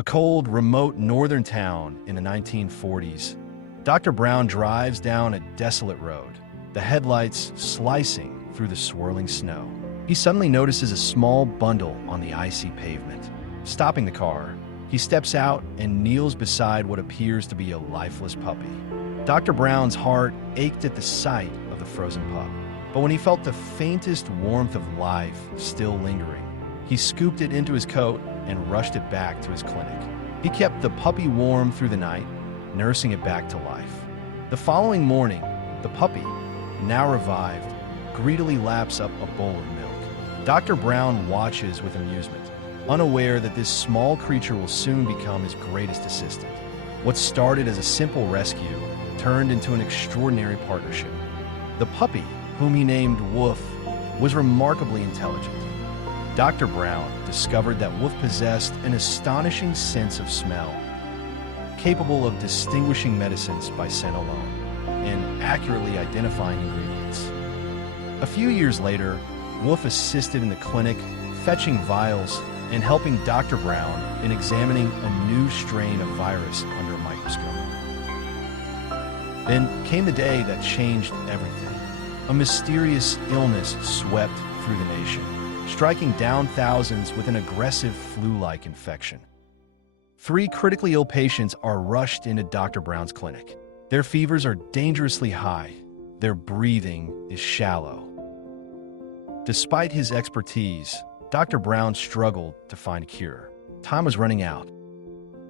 A cold, remote northern town in the 1940s. Dr. Brown drives down a desolate road, the headlights slicing through the swirling snow. He suddenly notices a small bundle on the icy pavement. Stopping the car, he steps out and kneels beside what appears to be a lifeless puppy. Dr. Brown's heart ached at the sight of the frozen pup, but when he felt the faintest warmth of life still lingering, he scooped it into his coat and rushed it back to his clinic. He kept the puppy warm through the night, nursing it back to life. The following morning, the puppy, now revived, greedily laps up a bowl of milk. Dr. Brown watches with amusement, unaware that this small creature will soon become his greatest assistant. What started as a simple rescue turned into an extraordinary partnership. The puppy, whom he named Woof, was remarkably intelligent. Dr. Brown discovered that Woof possessed an astonishing sense of smell, capable of distinguishing medicines by scent alone and accurately identifying ingredients. A few years later, Woof assisted in the clinic, fetching vials and helping Dr. Brown in examining a new strain of virus under a microscope. Then came the day that changed everything. A mysterious illness swept through the nation, striking down thousands with an aggressive flu-like infection. 3 critically ill patients are rushed into Dr. Brown's clinic. Their fevers are dangerously high. Their breathing is shallow. Despite his expertise, Dr. Brown struggled to find a cure. Time was running out.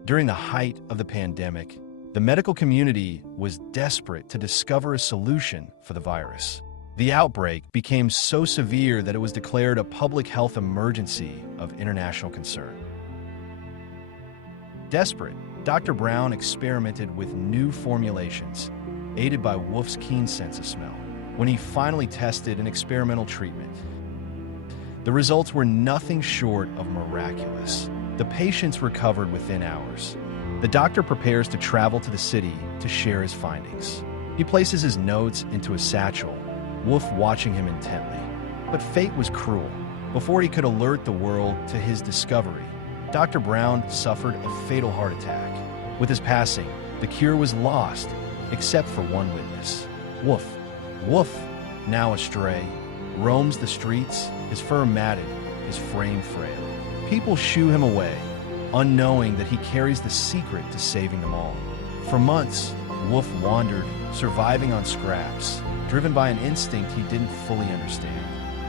During the height of the pandemic, the medical community was desperate to discover a solution for the virus. The outbreak became so severe that it was declared a public health emergency of international concern. Desperate, Dr. Brown experimented with new formulations, aided by Woof's keen sense of smell. When he finally tested an experimental treatment, the results were nothing short of miraculous. The patients recovered within hours. The doctor prepares to travel to the city to share his findings. He places his notes into a satchel, Woof watching him intently. But fate was cruel. Before he could alert the world to his discovery, Dr. Brown suffered a fatal heart attack. With his passing, the cure was lost, except for one witness. Woof. Woof, now astray, roams the streets, his fur matted, his frame frail. People shoo him away, unknowing that he carries the secret to saving them all. For months, Woof wandered, surviving on scraps, driven by an instinct he didn't fully understand.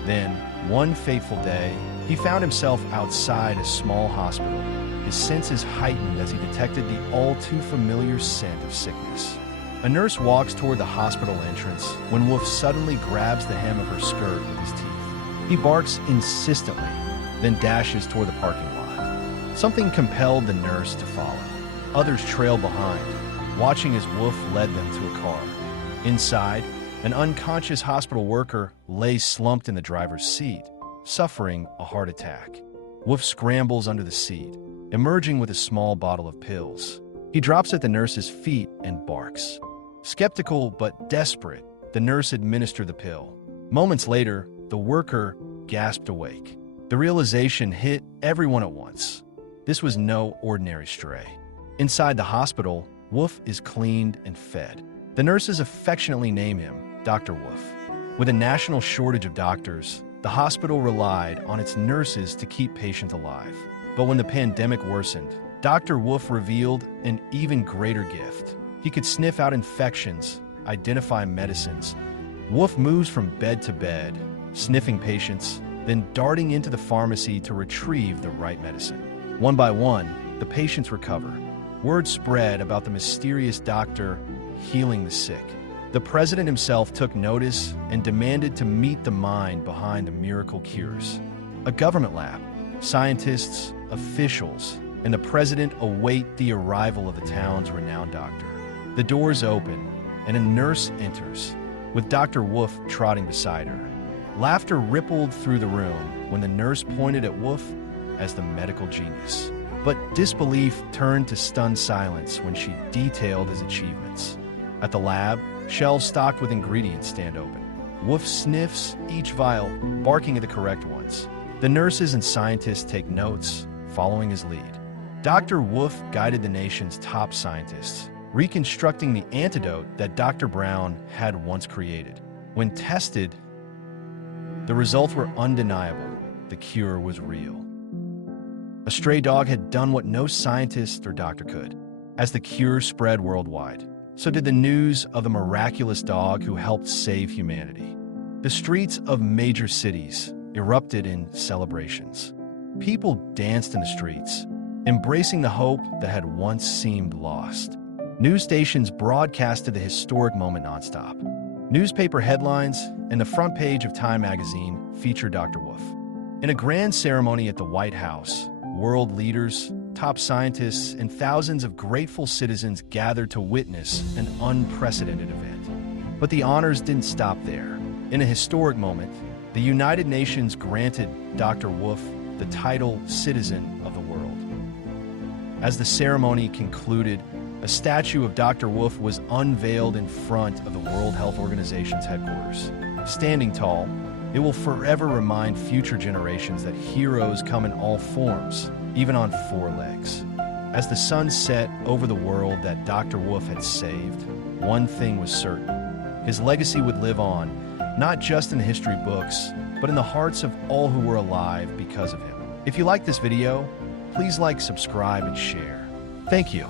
Then, one fateful day, he found himself outside a small hospital, his senses heightened as he detected the all-too-familiar scent of sickness. A nurse walks toward the hospital entrance when Woof suddenly grabs the hem of her skirt with his teeth. He barks insistently, then dashes toward the parking lot. Something compelled the nurse to follow. Others trailed behind, watching as Woof led them to a car. Inside, an unconscious hospital worker lay slumped in the driver's seat, suffering a heart attack. Woof scrambles under the seat, emerging with a small bottle of pills. He drops at the nurse's feet and barks. Skeptical but desperate, the nurse administered the pill. Moments later, the worker gasped awake. The realization hit everyone at once. This was no ordinary stray. Inside the hospital, Woof is cleaned and fed. The nurses affectionately name him Dr. Woof. With a national shortage of doctors, the hospital relied on its nurses to keep patients alive. But when the pandemic worsened, Dr. Woof revealed an even greater gift. He could sniff out infections, identify medicines. Woof moves from bed to bed, sniffing patients, then darting into the pharmacy to retrieve the right medicine. One by one, the patients recover. Word spread about the mysterious doctor healing the sick. The president himself took notice and demanded to meet the mind behind the miracle cures. A government lab, scientists, officials, and the president await the arrival of the town's renowned doctor. The doors open, and a nurse enters, with Dr. Woof trotting beside her. Laughter rippled through the room when the nurse pointed at Woof as the medical genius. But disbelief turned to stunned silence when she detailed his achievements. At the lab, shelves stocked with ingredients stand open. Woof sniffs each vial, barking at the correct ones. The nurses and scientists take notes, following his lead. Dr. Woof guided the nation's top scientists, reconstructing the antidote that Dr. Brown had once created. When tested, the results were undeniable. The cure was real. A stray dog had done what no scientist or doctor could. As the cure spread worldwide, so did the news of the miraculous dog who helped save humanity. The streets of major cities erupted in celebrations. People danced in the streets, embracing the hope that had once seemed lost. News stations broadcasted the historic moment nonstop. Newspaper headlines and the front page of Time magazine featured Dr. Woof. In a grand ceremony at the White House, world leaders, top scientists, and thousands of grateful citizens gathered to witness an unprecedented event. But the honors didn't stop there. In a historic moment, the United Nations granted Dr. Woof the title Citizen of the World. As the ceremony concluded, a statue of Dr. Woof was unveiled in front of the World Health Organization's headquarters. Standing tall, it will forever remind future generations that heroes come in all forms, even on four legs. As the sun set over the world that Dr. Woof had saved, one thing was certain. His legacy would live on, not just in the history books, but in the hearts of all who were alive because of him. If you like this video, please like, subscribe, and share. Thank you.